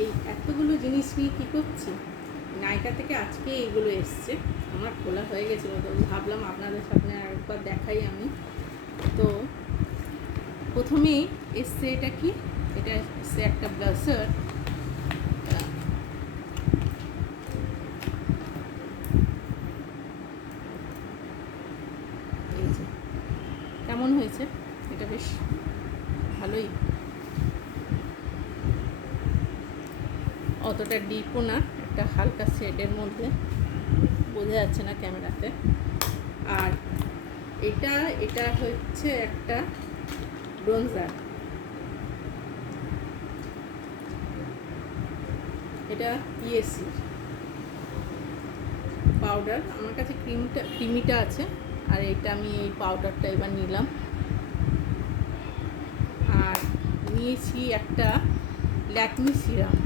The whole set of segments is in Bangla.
এই এতগুলো জিনিস নিয়ে কী করছি, নাইকা থেকে আজকে এইগুলো এসছে, আমার খোলা হয়ে গেছিলো, তো ভাবলাম আপনাদের সামনে আরেকবার দেখাই আমি। তো প্রথমেই এসছে এটা কি, এটা এসছে একটা ব্লাসার। এই যে কেমন হয়েছে, এটা বেশ ভালোই, অতটা ডিপও না, একটা হালকা শেডের মধ্যে, বোঝা যাচ্ছে না ক্যামেরাতে। আর এটা এটা হচ্ছে একটা ব্রোঞ্জার, এটা ইএসি পাউডার। আমার কাছে ক্রিমিটা আছে, আর এটা আমি এই পাউডারটা এবার নিলাম। আর নিয়েছি একটা ল্যাকমি সিরাম,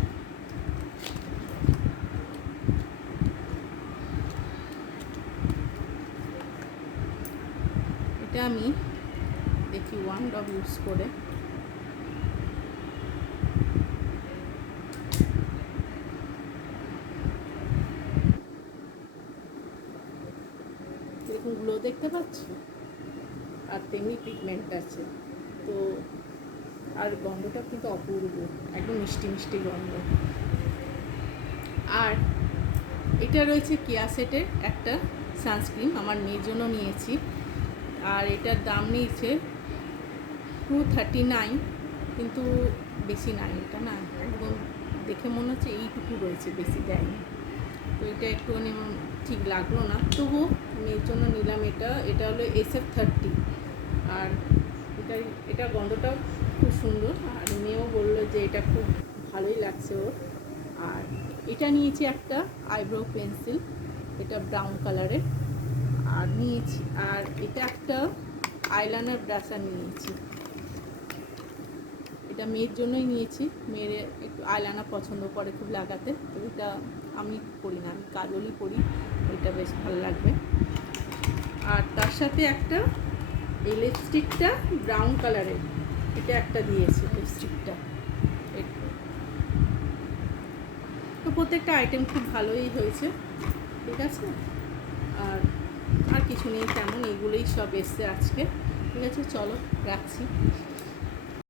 এটা আমি দেখি 1 ড্রপ ইউজ করে। এরকম গ্লো দেখতে পাচ্ছ, আর তেমনি পিগমেন্ট আছে তো, আর গন্ধটা কিন্তু অপূর্ব, একদম মিষ্টি মিষ্টি গন্ধ। আর এটা রয়েছে কেয়াসেটের একটা সানস্ক্রিন, আমার মেয়ের জন্য নিয়েছি, আর এটার দাম নিয়েছে 239, কিন্তু বেশি না, এটা না একদম দেখে মনে হচ্ছে এইটুকু রয়েছে, বেশি দেয়নি, তো এটা একটুখানি ঠিক লাগলো না, তবু মেয়ের জন্য নিলাম এটা। এটা হলো SF30, আর এটা গন্ধটাও খুব সুন্দর, আর মেয়েও বললো যে এটা খুব ভালোই লাগছে ওর। আর এটা নিয়েছি একটা আইব্রো পেন্সিল, এটা ব্রাউন কালারের, আর নিয়েছি, আর এটা একটা আইলাইনার ব্রাশার নিয়েছি, এটা মেয়ের জন্যই নিয়েছি, মেয়ের একটু আইলাইনার পছন্দ করে খুব লাগাতে, তো এটা আমি করি না, আমি কাজলই করি, এটা বেশ ভালো লাগবে। আর তার সাথে একটা এই লিপস্টিকটা ব্রাউন কালারের, এটা একটা দিয়েছি লিপস্টিকটা। তো প্রত্যেকটা আইটেম খুব ভালোই হয়েছে, ঠিক আছে। আর আর কিছু নেই তেমন, এগুলোই সব এসছে আজকে, ঠিক আছে, চলো রাখছি।